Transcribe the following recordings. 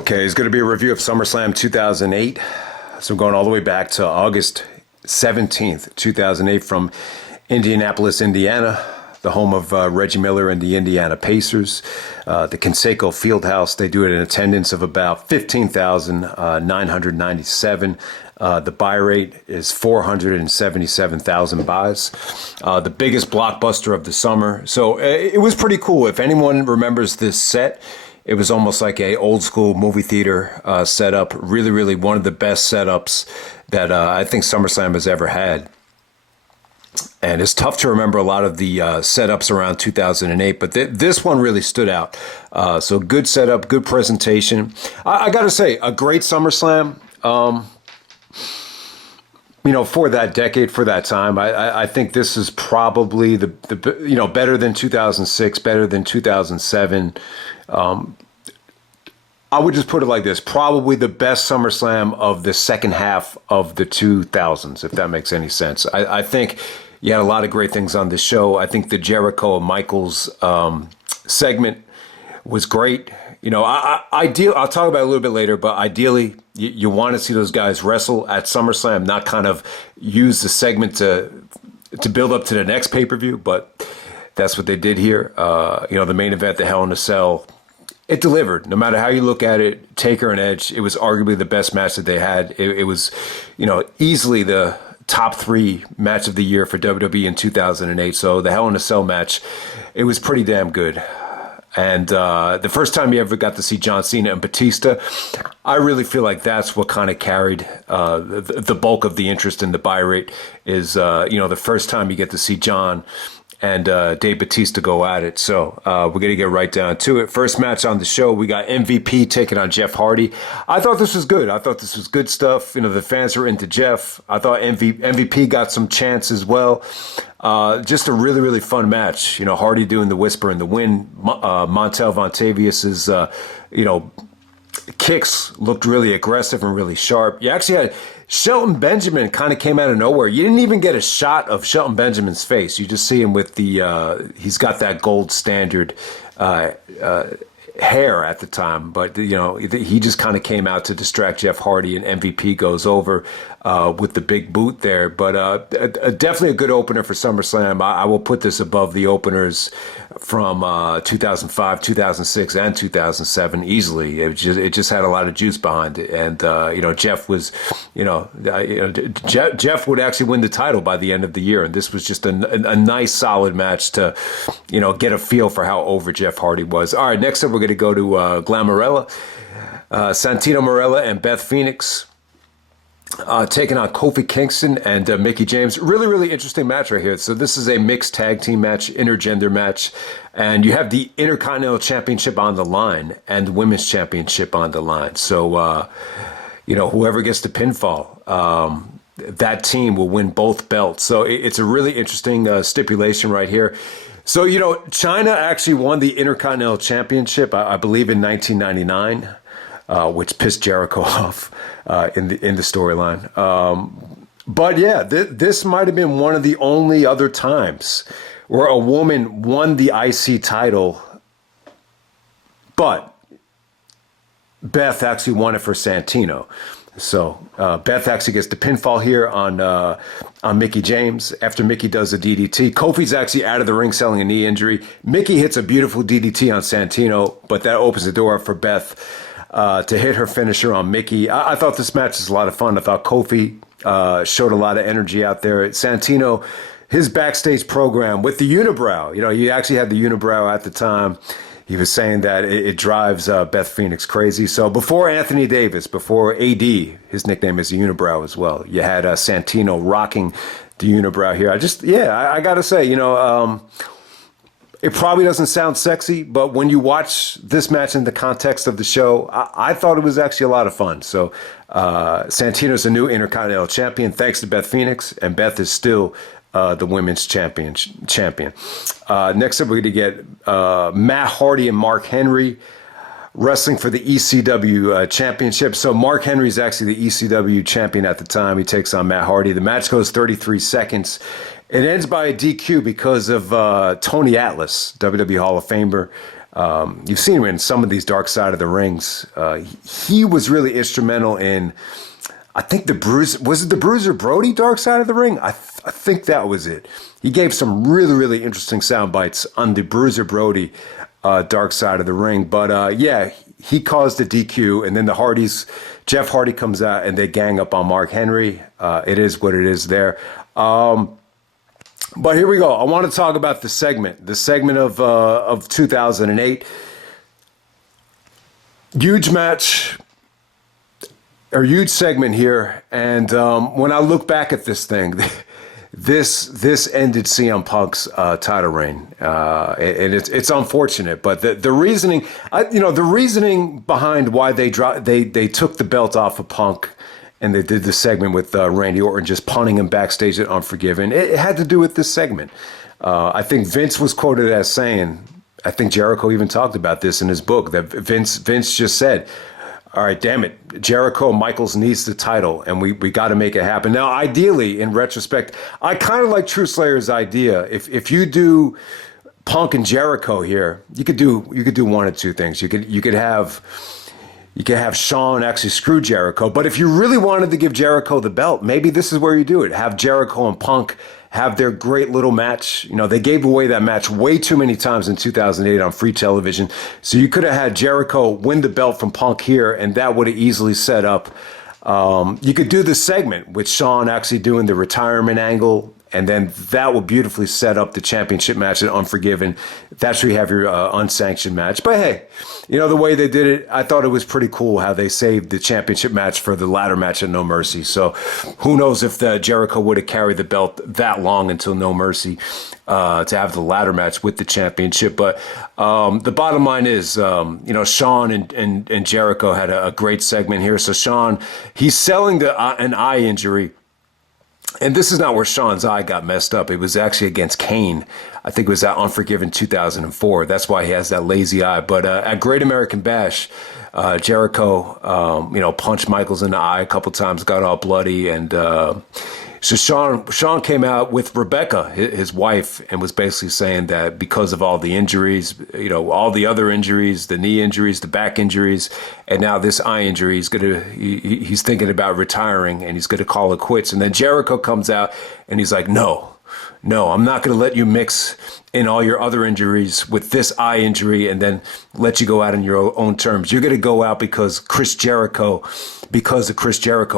Okay, it's going to be a review of SummerSlam 2008. So going all the way back to August 17th, 2008 from Indianapolis, Indiana, the home of Reggie Miller and the Indiana Pacers. The Conseco Fieldhouse, they do it in attendance of about 15,997. The buy rate is 477,000 buys. The biggest blockbuster of the summer. So it was pretty cool. If anyone remembers this set, it was almost like a old school movie theater setup. Really, really one of the best setups that I think SummerSlam has ever had. And it's tough to remember a lot of the setups around 2008, but this one really stood out. So good setup, good presentation. I got to say, a great SummerSlam. For that decade, for that time, I think this is probably the better than 2006, better than 2007. I would just put it like this, probably the best SummerSlam of the second half of the 2000s, if that makes any sense. I think you had a lot of great things on this show. I think the Jericho and Michaels segment was great. I'll talk about it a little bit later, but ideally, you want to see those guys wrestle at SummerSlam, not kind of use the segment to build up to the next pay-per-view, but that's what they did here. The main event, the Hell in a Cell, it delivered. No matter how you look at it, Taker and Edge, it was arguably the best match that they had. It was, easily the top 3 match of the year for WWE in 2008. So the Hell in a Cell match, it was pretty damn good. And the first time you ever got to see John Cena and Batista, I really feel like that's what kind of carried the bulk of the interest in the buy rate is, the first time you get to see John and Dave Batista go at it. So we're going to get right down to it. First match on the show, we got MVP taking on Jeff Hardy. I thought this was good. I thought this was good stuff. The fans were into Jeff. I thought MVP got some chance as well. Just a really, really fun match. Hardy doing the whisper in the wind. Montel Vontavious' kicks looked really aggressive and really sharp. You actually had Shelton Benjamin kind of came out of nowhere. You didn't even get a shot of Shelton Benjamin's face. You just see him with he's got that gold standard hair at the time, but he just kind of came out to distract Jeff Hardy, and MVP goes over with the big boot there. But definitely a good opener for SummerSlam. I will put this above the openers from 2005, 2006, and 2007 easily. It just had a lot of juice behind it, and Jeff was, Jeff would actually win the title by the end of the year, and this was just a nice, solid match to, get a feel for how over Jeff Hardy was. All right, next up we're going to go to Marella, Santino Marella and Beth Phoenix. Taking on Kofi Kingston and Mickie James. Really, really interesting match right here. So this is a mixed tag team match, intergender match, and you have the Intercontinental Championship on the line and the Women's Championship on the line. So, whoever gets the pinfall, that team will win both belts. So it's a really interesting stipulation right here. So, China actually won the Intercontinental Championship, I believe, in 1999. Which pissed Jericho off in the storyline. But yeah, this might have been one of the only other times where a woman won the IC title, but Beth actually won it for Santino. So Beth actually gets the pinfall here on Mickie James after Mickie does a DDT. Kofi's actually out of the ring selling a knee injury. Mickie hits a beautiful DDT on Santino, but that opens the door for Beth to hit her finisher on Mickie. I thought this match was a lot of fun. I thought Kofi showed a lot of energy out there. Santino, his backstage program with the unibrow, he actually had the unibrow at the time. He was saying that it drives Beth Phoenix crazy. So before Anthony Davis, before AD, his nickname is the unibrow as well. You had Santino rocking the unibrow here. I got to say, it probably doesn't sound sexy, but when you watch this match in the context of the show, I thought it was actually a lot of fun. So Santino's a new Intercontinental Champion thanks to Beth Phoenix, and Beth is still the Women's Champion. Next up, we're going to get Matt Hardy and Mark Henry wrestling for the ECW Championship. So Mark Henry is actually the ECW Champion at the time. He takes on Matt Hardy. The match goes 33 seconds. It ends by a DQ because of Tony Atlas, WWE Hall of Famer, You've seen him in some of these Dark Side of the Rings. He was really instrumental in, I think was it the Bruiser Brody Dark Side of the Ring? I think that was it. He gave some really, really interesting sound bites on the Bruiser Brody Dark Side of the Ring. But yeah, he caused the DQ, and then the Hardys, Jeff Hardy comes out and they gang up on Mark Henry. It is what it is there. But here we go. I want to talk about the segment of 2008. Huge match, or huge segment here. And when I look back at this thing, this ended CM Punk's title reign, and it's unfortunate. But the reasoning, the reasoning behind why they took the belt off of Punk. And they did the segment with Randy Orton just punting him backstage at Unforgiven. It had to do with this segment. I think Vince was quoted as saying, I think Jericho even talked about this in his book, that Vince just said, all right, damn it, Jericho and Michaels needs the title, and we got to make it happen. Now, ideally, in retrospect, I kind of like True Slayer's idea. If you do Punk and Jericho here, you could do one of two things. You could have Shawn actually screw Jericho. But if you really wanted to give Jericho the belt, maybe this is where you do it. Have Jericho and Punk have their great little match. They gave away that match way too many times in 2008 on free television. So you could have had Jericho win the belt from Punk here, and that would have easily set up. You could do the segment with Shawn actually doing the retirement angle, and then that will beautifully set up the championship match at Unforgiven. That's where you have your unsanctioned match. But hey, the way they did it, I thought it was pretty cool how they saved the championship match for the ladder match at No Mercy. So who knows if Jericho would have carried the belt that long until No Mercy to have the ladder match with the championship. But the bottom line is, Shawn and Jericho had a great segment here. So Shawn, he's selling an eye injury. And this is not where Shawn's eye got messed up. It was actually against Kane. I think it was at Unforgiven 2004. That's why he has that lazy eye. But at Great American Bash, Jericho, punched Michaels in the eye a couple times, got all bloody. And so Shawn came out with Rebecca, his wife, and was basically saying that because of all the injuries, all the other injuries, the knee injuries, the back injuries, and now this eye injury, he's thinking about retiring, and he's going to call it quits. And then Jericho comes out and he's like, no, I'm not going to let you mix in all your other injuries with this eye injury and then let you go out on your own terms. You're going to go out because of Chris Jericho,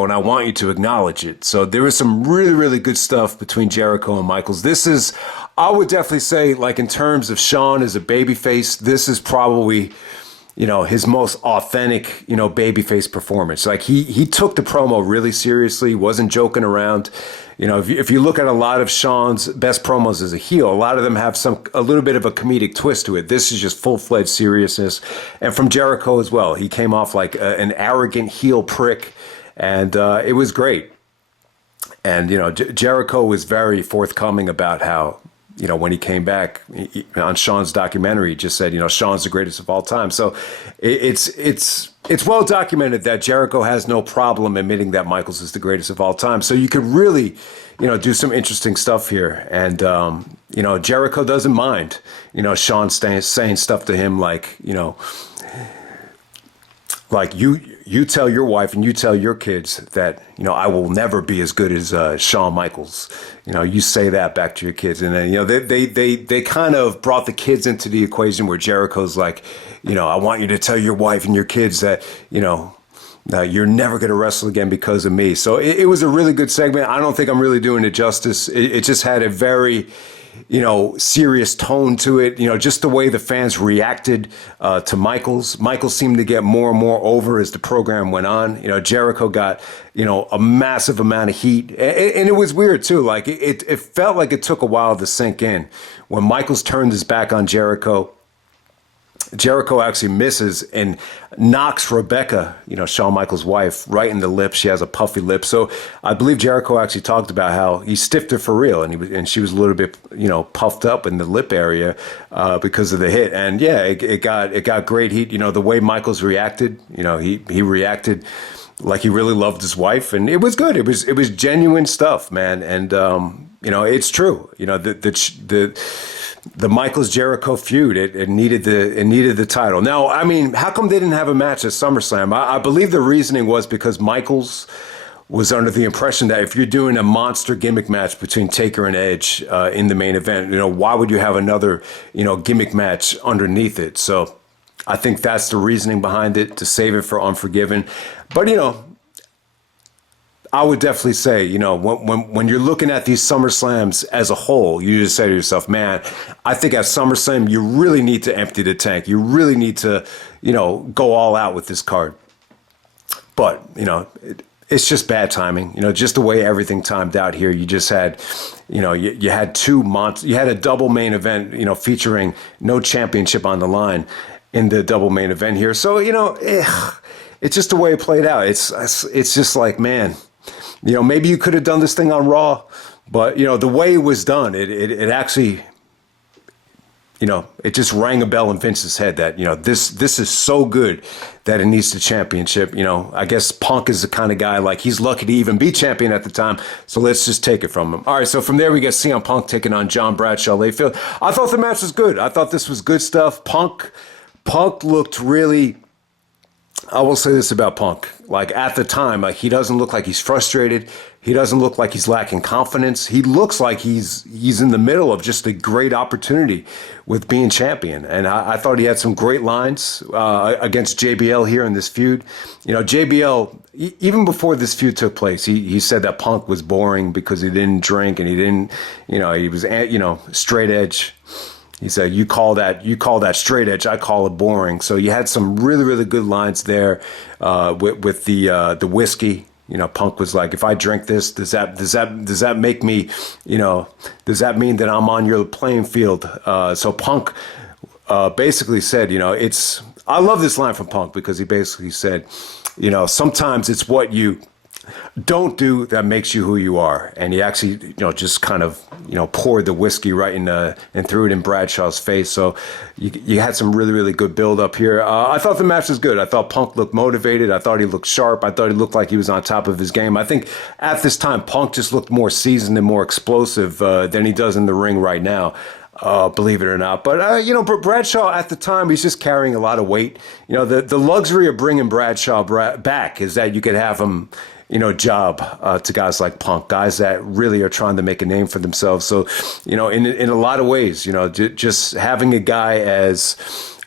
and I want you to acknowledge it. So there was some really, really good stuff between Jericho and Michaels. This is, I would definitely say, like in terms of Shawn as a babyface, this is probably, his most authentic, babyface performance. Like he took the promo really seriously, wasn't joking around. If you look at a lot of Shawn's best promos as a heel, a lot of them have a little bit of a comedic twist to it. This is just full-fledged seriousness. And from Jericho as well. He came off like an arrogant heel prick, and it was great. And, Jericho was very forthcoming about how, when he came back on Shawn's documentary, he just said, Shawn's the greatest of all time. So it's well documented that Jericho has no problem admitting that Michaels is the greatest of all time. So you could really, do some interesting stuff here. And, Jericho doesn't mind, Shawn saying stuff to him like, like you tell your wife and you tell your kids that, I will never be as good as Shawn Michaels. You say that back to your kids. And then, they kind of brought the kids into the equation where Jericho's like, I want you to tell your wife and your kids that, you're never going to wrestle again because of me. So it was a really good segment. I don't think I'm really doing it justice. It just had a very, serious tone to it. Just the way the fans reacted to Michaels. Michaels seemed to get more and more over as the program went on. Jericho got, a massive amount of heat. And it was weird, too. Like, it felt like it took a while to sink in. When Michaels turned his back on Jericho actually misses and knocks Rebecca, Shawn Michaels' wife, right in the lip. She has a puffy lip. So I believe Jericho actually talked about how he stiffed her for real, and she was a little bit, puffed up in the lip area because of the hit. And yeah, it got great heat. The way Michaels reacted, he reacted like he really loved his wife, and it was good. It was genuine stuff, man. And it's true. the Michaels Jericho feud. It needed the title. Now, I mean, how come they didn't have a match at SummerSlam? I believe the reasoning was because Michaels was under the impression that if you're doing a monster gimmick match between Taker and Edge in the main event, why would you have another, gimmick match underneath it? So I think that's the reasoning behind it, to save it for Unforgiven. But, I would definitely say, when you're looking at these SummerSlams as a whole, you just say to yourself, man, I think at SummerSlam, you really need to empty the tank. You really need to, go all out with this card. But, it's just bad timing, just the way everything timed out here. You just had, you had you had a double main event, featuring no championship on the line in the double main event here. So, it's just the way it played out. It's just like, man, maybe you could have done this thing on Raw, but, the way it was done, it actually, it just rang a bell in Vince's head that, this is so good that it needs the championship. I guess Punk is the kind of guy, like, he's lucky to even be champion at the time, so let's just take it from him. All right, so from there we get CM Punk taking on John Bradshaw Layfield. I thought the match was good. I thought this was good stuff. Punk looked really... I will say this about Punk. Like, at the time, like, he doesn't look like he's frustrated. He doesn't look like he's lacking confidence. He looks like he's in the middle of just a great opportunity with being champion. And I thought he had some great lines against JBL here in this feud. JBL, even before this feud took place, he said that Punk was boring because he didn't drink and he didn't, he was, straight edge. He said, you call that straight edge, I call it boring. So you had some really, really good lines there with the whiskey. Punk was like, if I drink this, does that make me, does that mean that I'm on your playing field? So Punk basically said, I love this line from Punk because he basically said, sometimes it's what you don't do that makes you who you are. And he actually, just kind of, poured the whiskey right in and threw it in Bradshaw's face. So you had some really, really good build up here. I thought the match was good. I thought Punk looked motivated. I thought he looked sharp. I thought he looked like he was on top of his game. I think at this time, Punk just looked more seasoned and more explosive than he does in the ring right now. Believe it or not. But, Bradshaw at the time, he's just carrying a lot of weight. The luxury of bringing Bradshaw back is that you could have him, job to guys like Punk, guys that really are trying to make a name for themselves. So, in a lot of ways, just having a guy as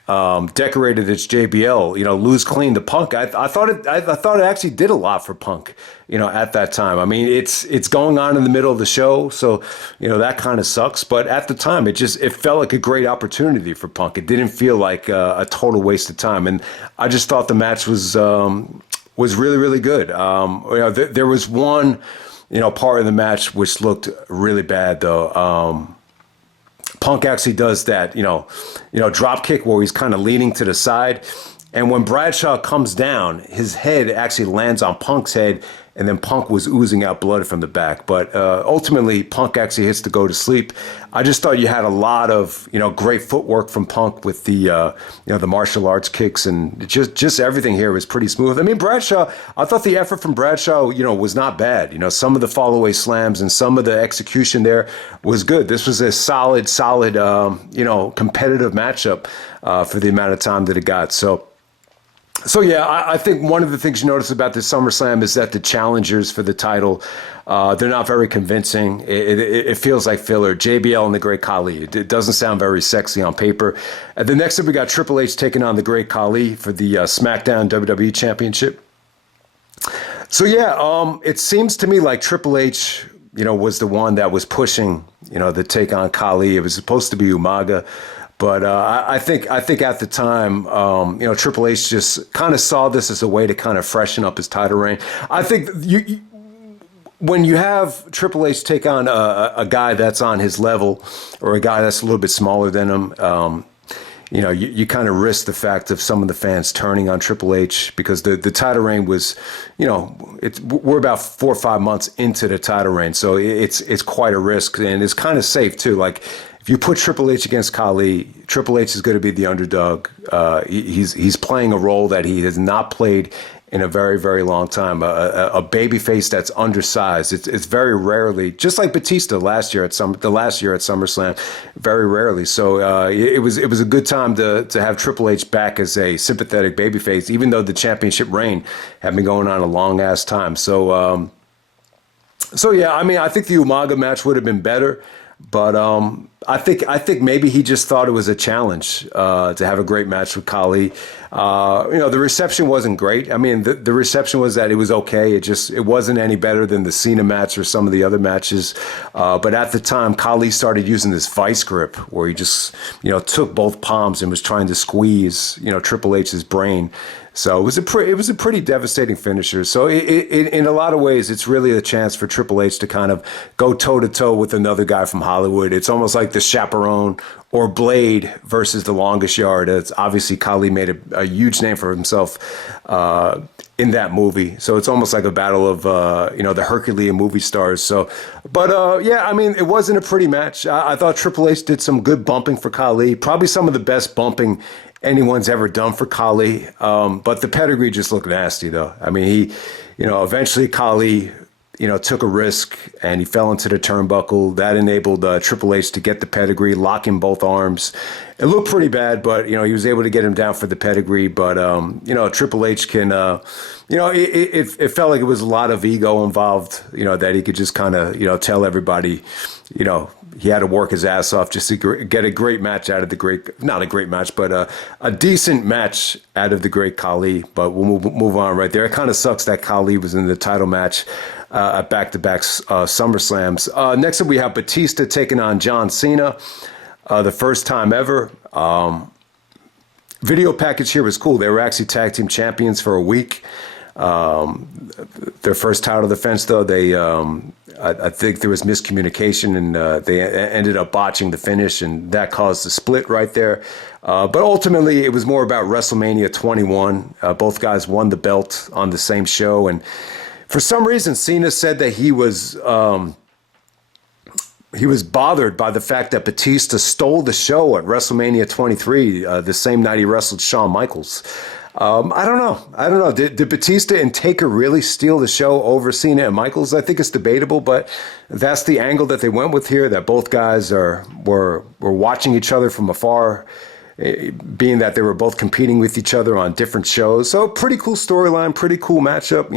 decorated as JBL, lose clean to Punk. I thought it actually did a lot for Punk, at that time. I mean, it's going on in the middle of the show, so that kind of sucks. But at the time, it felt like a great opportunity for Punk. It didn't feel like a total waste of time, and I just thought the match was really, really good. There was one, part of the match which looked really bad though. Punk actually does that, drop kick where he's kind of leaning to the side. And when Bradshaw comes down, his head actually lands on Punk's head, and then Punk was oozing out blood from the back. But ultimately, Punk actually hits to go to sleep. I just thought you had a lot of, great footwork from Punk with the, the martial arts kicks, and just everything here was pretty smooth. I mean, Bradshaw, I thought the effort from Bradshaw, was not bad. Some of the follow-away slams and some of the execution there was good. This was a solid, competitive matchup for the amount of time that it got. So yeah, I think one of the things you notice about this SummerSlam is that the challengers for the title, they're not very convincing. It feels like filler. JBL and the Great Khali. It doesn't sound very sexy on paper. The next up, we got Triple H taking on the Great Khali for the SmackDown WWE Championship. So yeah, it seems to me like Triple H, was the one that was pushing, the take on Khali. It was supposed to be Umaga. But I think at the time, Triple H just kind of saw this as a way to kind of freshen up his title reign. I think when you have Triple H take on a guy that's on his level or a guy that's a little bit smaller than him, you kind of risk the fact of some of the fans turning on Triple H because the title reign was, we're about 4 or 5 months into the title reign, so it's quite a risk, and it's kind of safe too. Like, if you put Triple H against Khali, Triple H is going to be the underdog. He's playing a role that he has not played in a very, very long time. A babyface that's undersized. It's very rarely, just like Batista last year at SummerSlam, very rarely. So it was a good time to have Triple H back as a sympathetic babyface, even though the championship reign had been going on a long ass time. So yeah, I mean, I think the Umaga match would have been better. But I think maybe he just thought it was a challenge to have a great match with Khali. The reception wasn't great. I mean, the reception was that it was okay. It wasn't any better than the Cena match or some of the other matches. But at the time, Khali started using this vice grip where he just took both palms and was trying to squeeze Triple H's brain. So it was a pretty devastating finisher. So in a lot of ways, it's really a chance for Triple H to kind of go toe to toe with another guy from Hollywood. It's almost like the Chaperone or Blade versus the Longest Yard. It's obviously Khali made a huge name for himself in that movie. So it's almost like a battle of the Herculean movie stars. So, but yeah, I mean, it wasn't a pretty match. I thought Triple H did some good bumping for Khali. Probably some of the best bumping anyone's ever done for Khali. But the pedigree just looked nasty, though. I mean, he, eventually Khali, took a risk and he fell into the turnbuckle. That enabled Triple H to get the pedigree, lock in both arms. It looked pretty bad, but, he was able to get him down for the pedigree. But, Triple H can, it felt like it was a lot of ego involved, that he could just kind of, tell everybody, he had to work his ass off just to get a great match out of not a great match, but a decent match out of the great Khali. But we'll move on right there. It kind of sucks that Khali was in the title match at back-to-back SummerSlams. Next up, we have Batista taking on John Cena, the first time ever. Video package here was cool. They were actually tag team champions for a week. Their first title defense, though, I think there was miscommunication and they ended up botching the finish, and that caused the split right there. But ultimately, it was more about WrestleMania 21. Both guys won the belt on the same show, and for some reason, Cena said that he was bothered by the fact that Batista stole the show at WrestleMania 23, the same night he wrestled Shawn Michaels. I don't know. Did Batista and Taker really steal the show over Cena and Michaels? I think it's debatable, but that's the angle that they went with here, that both guys were watching each other from afar, being that they were both competing with each other on different shows. So pretty cool storyline, pretty cool matchup.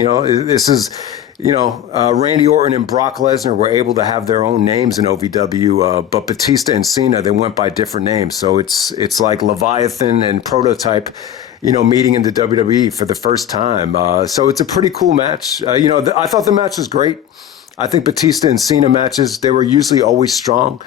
This is, Randy Orton and Brock Lesnar were able to have their own names in OVW, but Batista and Cena, they went by different names. So it's like Leviathan and Prototype, meeting in the WWE for the first time. So it's a pretty cool match. I thought the match was great. I think Batista and Cena matches, they were usually always strong.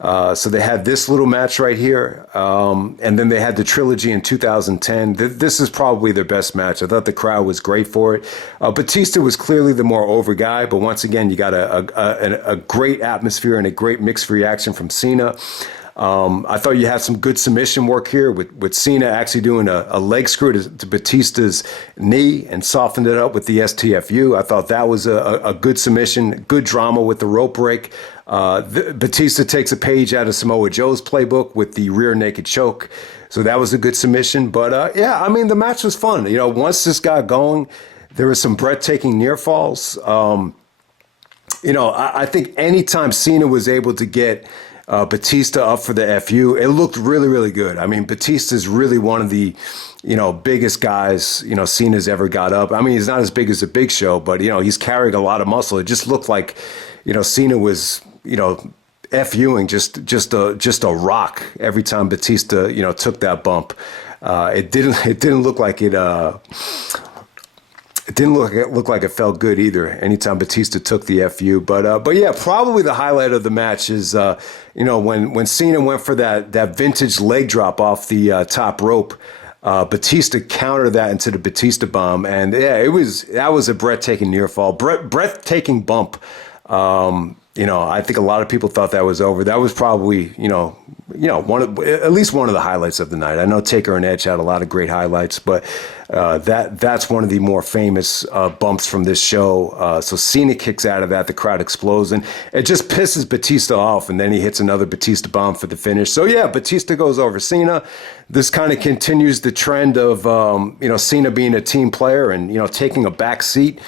So they had this little match right here. And then they had the trilogy in 2010. This is probably their best match. I thought the crowd was great for it. Batista was clearly the more over guy, but once again, you got a great atmosphere and a great mixed reaction from Cena. I thought you had some good submission work here with Cena actually doing a leg screw to Batista's knee and softened it up with the STFU. I thought that was a good submission, good drama with the rope break. Batista takes a page out of Samoa Joe's playbook with the rear naked choke. So that was a good submission. But yeah, I mean, the match was fun. Once this got going, there was some breathtaking near falls. I think anytime Cena was able to get Batista up for the FU, it looked really, really good. I mean, Batista's really one of the, biggest guys, Cena's ever got up. I mean, he's not as big as the Big Show, but, he's carrying a lot of muscle. It just looked like, Cena was, FUing just a rock every time Batista, took that bump. It didn't look like it. It didn't look like it felt good either. Anytime Batista took the FU, but yeah, probably the highlight of the match is when Cena went for that vintage leg drop off the top rope. Batista countered that into the Batista bomb, and yeah, that was a breathtaking near fall, breathtaking bump. I think a lot of people thought that was over. That was probably at least one of the highlights of the night. I know Taker and Edge had a lot of great highlights, but That's one of the more famous bumps from this show. So Cena kicks out of that, the crowd explodes, and it just pisses Batista off, and then he hits another Batista bomb for the finish. So yeah, Batista goes over Cena. This kind of continues the trend of Cena being a team player and taking a back seat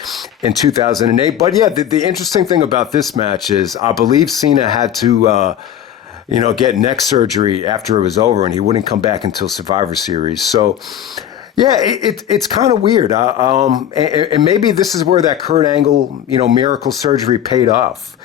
in 2008. But yeah, the interesting thing about this match is I believe Cena had to get neck surgery after it was over, and he wouldn't come back until Survivor Series. So yeah, it's kind of weird. And maybe this is where that Kurt Angle, miracle surgery paid off.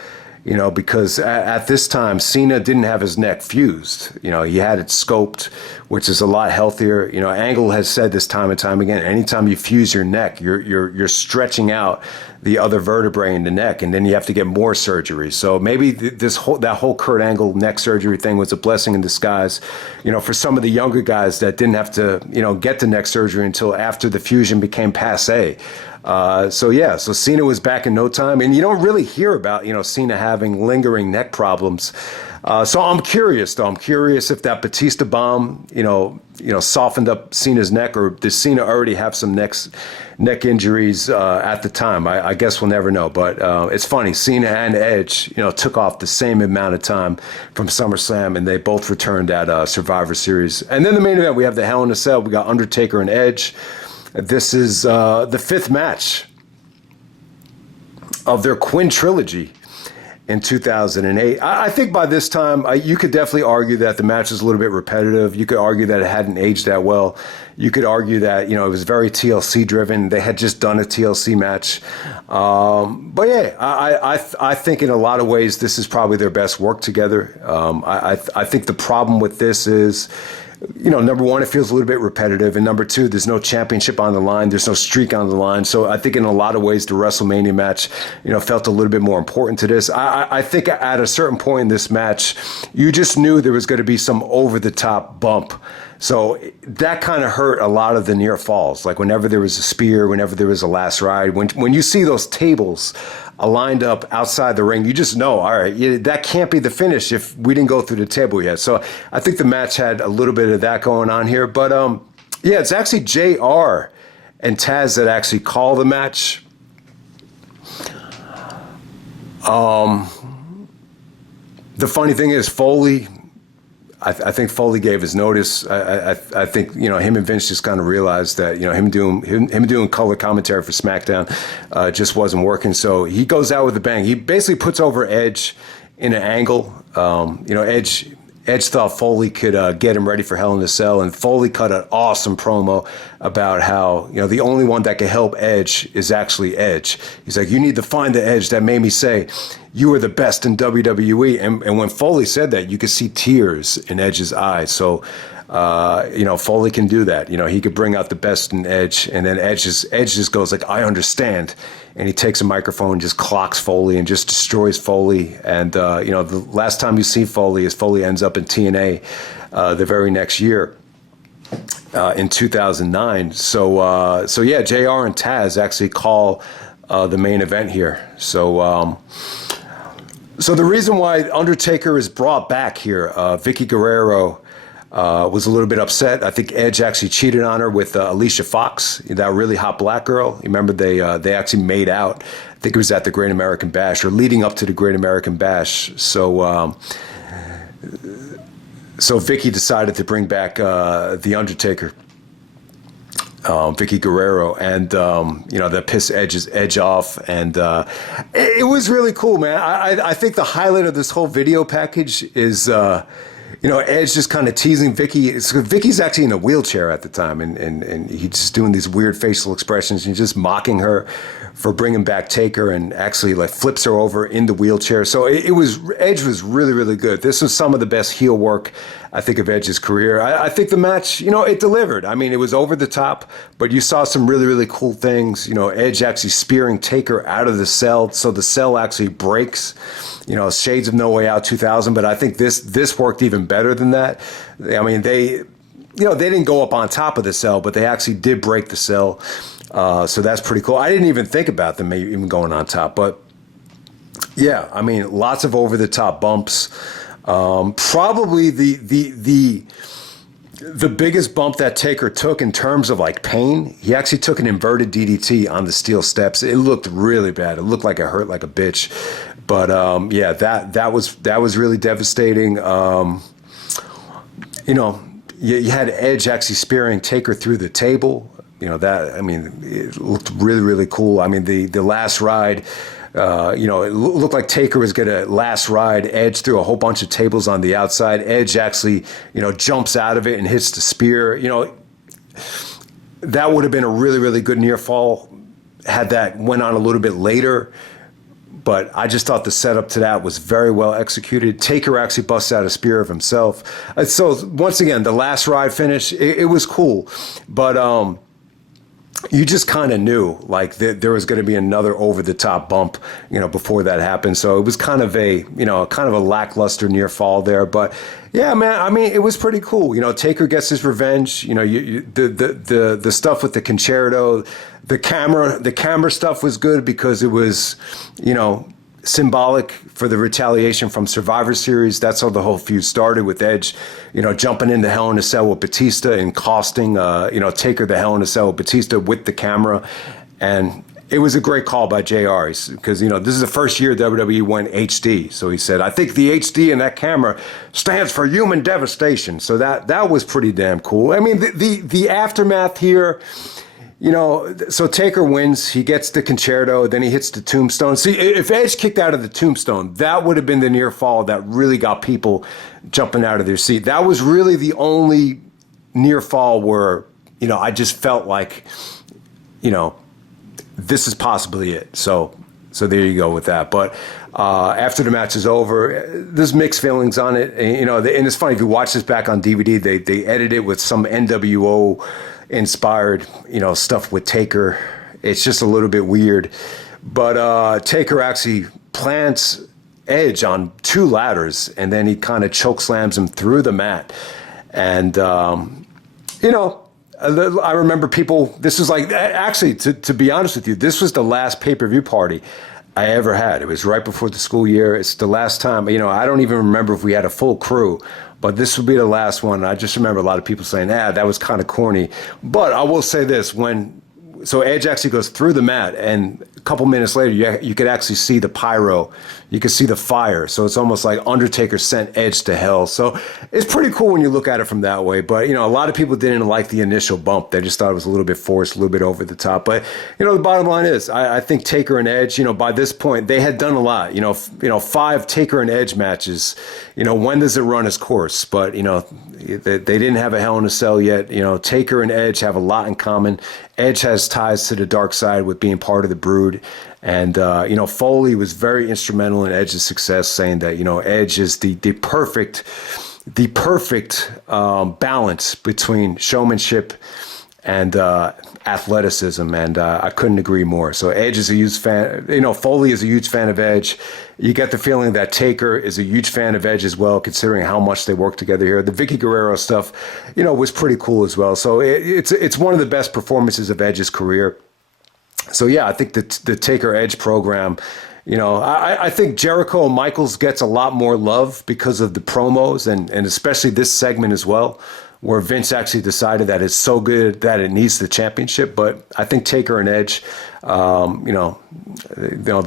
Because at this time, Cena didn't have his neck fused. He had it scoped, which is a lot healthier. Angle has said this time and time again, anytime you fuse your neck, you're stretching out the other vertebrae in the neck, and then you have to get more surgery. So maybe that whole Kurt Angle neck surgery thing was a blessing in disguise, for some of the younger guys that didn't have to, get the neck surgery until after the fusion became passé. So Cena was back in no time, and you don't really hear about, Cena having lingering neck problems. So I'm curious, though. I'm curious if that Batista bomb, softened up Cena's neck, or does Cena already have some neck injuries at the time? I guess we'll never know. But it's funny, Cena and Edge, took off the same amount of time from SummerSlam, and they both returned at Survivor Series. And then the main event, we have the Hell in a Cell. We got Undertaker and Edge. This is the fifth match of their Quinn trilogy in 2008. I think by this time, you could definitely argue that the match was a little bit repetitive. You could argue that it hadn't aged that well. You could argue that, it was very TLC driven. They had just done a TLC match. But yeah, I think in a lot of ways, this is probably their best work together. I think the problem with this is, number one, it feels a little bit repetitive. And number two, there's no championship on the line. There's no streak on the line. So I think in a lot of ways, the WrestleMania match, felt a little bit more important to this. I think at a certain point in this match, you just knew there was going to be some over-the-top bump. So that kind of hurt a lot of the near falls. Like whenever there was a spear, whenever there was a last ride, when you see those tables lined up outside the ring, you just know, all right, that can't be the finish if we didn't go through the table yet. So I think the match had a little bit of that going on here. But yeah, it's actually JR and Taz that actually call the match. The funny thing is Foley, I think Foley gave his notice. I think him and Vince just kind of realized that him doing color commentary for SmackDown just wasn't working. So he goes out with a bang. He basically puts over Edge in an angle. Edge thought Foley could get him ready for Hell in a Cell, and Foley cut an awesome promo about how the only one that can help Edge is actually Edge. He's like, you need to find the Edge that made me say you were the best in WWE. And when Foley said that, you could see tears in Edge's eyes. So, Foley can do that. He could bring out the best in Edge, and then Edge just goes like, I understand. And he takes a microphone, just clocks Foley and just destroys Foley. And, the last time you see Foley is Foley ends up in TNA the very next year in 2009. So yeah, JR and Taz actually call the main event here. So the reason why Undertaker is brought back here, Vicky Guerrero was a little bit upset. I think Edge actually cheated on her with Alicia Fox, that really hot black girl. You remember they actually made out. I think it was at the Great American Bash or leading up to the Great American Bash. So Vicky decided to bring back the Undertaker. Vicky Guerrero, and that pissed Edge off, and it was really cool, man. I think the highlight of this whole video package is Edge just kind of teasing Vicky. Vicky's actually in a wheelchair at the time, and he's just doing these weird facial expressions and just mocking her for bringing back Taker, and actually like flips her over in the wheelchair. So Edge was really, really good. This was some of the best heel work, I think, of Edge's career. I think the match, it delivered. I mean, it was over the top, but you saw some really, really cool things. Edge actually spearing Taker out of the cell, so the cell actually breaks. Shades of No Way Out 2000, but I think this worked even better than that. I mean, they didn't go up on top of the cell, but they actually did break the cell. So that's pretty cool. I didn't even think about them maybe even going on top, but yeah, I mean, lots of over the top bumps. Probably the The biggest bump that Taker took in terms of like pain, he actually took an inverted DDT on the steel steps. It looked really bad. It looked like it hurt like a bitch. But yeah, that was really devastating. You had Edge actually spearing Taker through the table. It looked really, really cool. I mean, the last ride, it looked like Taker was going to last ride Edge through a whole bunch of tables on the outside. Edge actually, jumps out of it and hits the spear. That would have been a really, really good near fall had that went on a little bit later. But I just thought the setup to that was very well executed. Taker actually busts out a spear of himself. So once again, the last ride finish, it was cool. But you just kind of knew like there was going to be another over the top bump, before that happened. So it was kind of a lackluster near fall there. But yeah, man, I mean, it was pretty cool. Taker gets his revenge. The stuff with the concerto, the camera stuff was good because it was, symbolic for the retaliation from Survivor Series. That's how the whole feud started with Edge, jumping into Hell in a Cell with Batista and costing, Taker the Hell in a Cell with Batista with the camera. And it was a great call by JR because, this is the first year WWE went HD. So he said, I think the HD in that camera stands for human devastation. So that was pretty damn cool. I mean, the aftermath here, so Taker wins, he gets the concerto, then he hits the tombstone. See, if Edge kicked out of the tombstone, that would have been the near fall that really got people jumping out of their seat. That was really the only near fall where, I just felt like, this is possibly it. So there you go with that. But after the match is over, there's mixed feelings on it. And, and it's funny, if you watch this back on DVD, they edit it with some NWO inspired, stuff with Taker. It's just a little bit weird. But Taker actually plants Edge on 2 ladders, and then he kind of choke slams him through the mat. And, I remember people, this was like, actually, to be honest with you, this was the last pay-per-view party I ever had. It was right before the school year. It's the last time, I don't even remember if we had a full crew, but this would be the last one. I just remember a lot of people saying, that was kind of corny. But I will say this, so Edge actually goes through the mat, and a couple minutes later, you could actually see the pyro. You could see the fire. So it's almost like Undertaker sent Edge to hell. So it's pretty cool when you look at it from that way. But, a lot of people didn't like the initial bump. They just thought it was a little bit forced, a little bit over the top. But, the bottom line is, I think Taker and Edge, by this point, they had done a lot. 5 Taker and Edge matches. When does it run its course? But, they didn't have a Hell in a Cell yet. Taker and Edge have a lot in common. Edge has ties to the dark side with being part of the Brood. And, Foley was very instrumental in Edge's success, saying that, Edge is the perfect balance between showmanship and athleticism. And I couldn't agree more. So Edge is a huge fan. Foley is a huge fan of Edge. You get the feeling that Taker is a huge fan of Edge as well, considering how much they work together here. The Vicky Guerrero stuff, was pretty cool as well. So it's one of the best performances of Edge's career. So yeah, I think the Taker Edge program, I think Jericho and Michaels gets a lot more love because of the promos and especially this segment as well, where Vince actually decided that it's so good that it needs the championship. But I think Taker and Edge, the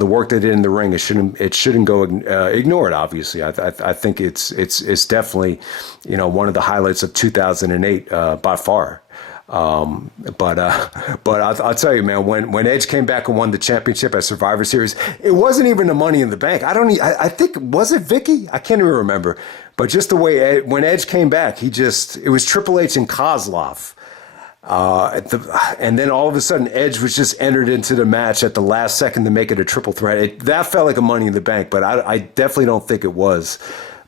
work they did in the ring, it shouldn't go ignored. Obviously, I think it's definitely, one of the highlights of 2008 by far. But I'll tell you, man, when Edge came back and won the championship at Survivor Series, it wasn't even the Money in the Bank. I think, was it Vicky? I can't even remember. But just the way when Edge came back, it was Triple H and Kozlov. And then all of a sudden, Edge was just entered into the match at the last second to make it a triple threat. That felt like a Money in the Bank, but I definitely don't think it was.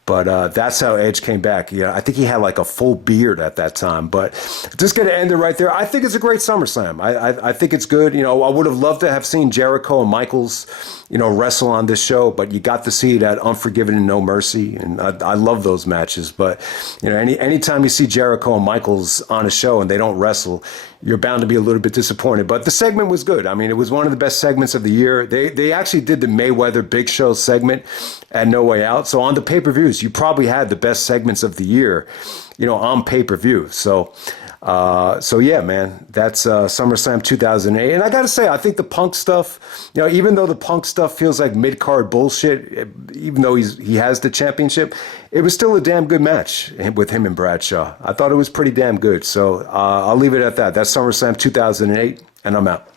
But that's how Edge came back. I think he had like a full beard at that time. But just going to end it right there. I think it's a great SummerSlam. I think it's good. I would have loved to have seen Jericho and Michaels, wrestle on this show. But you got to see that Unforgiven and No Mercy. And I love those matches. But, anytime you see Jericho and Michaels on a show and they don't wrestle, you're bound to be a little bit disappointed. But the segment was good. I mean, it was one of the best segments of the year. They actually did the Mayweather Big Show segment at No Way Out. So on the pay-per-views, years, you probably had the best segments of the year, on pay-per-view. So yeah, man, that's SummerSlam 2008. And I got to say, I think the Punk stuff, even though the Punk stuff feels like mid-card bullshit, even though he has the championship, it was still a damn good match with him and Bradshaw. I thought it was pretty damn good. So I'll leave it at that. That's SummerSlam 2008, and I'm out.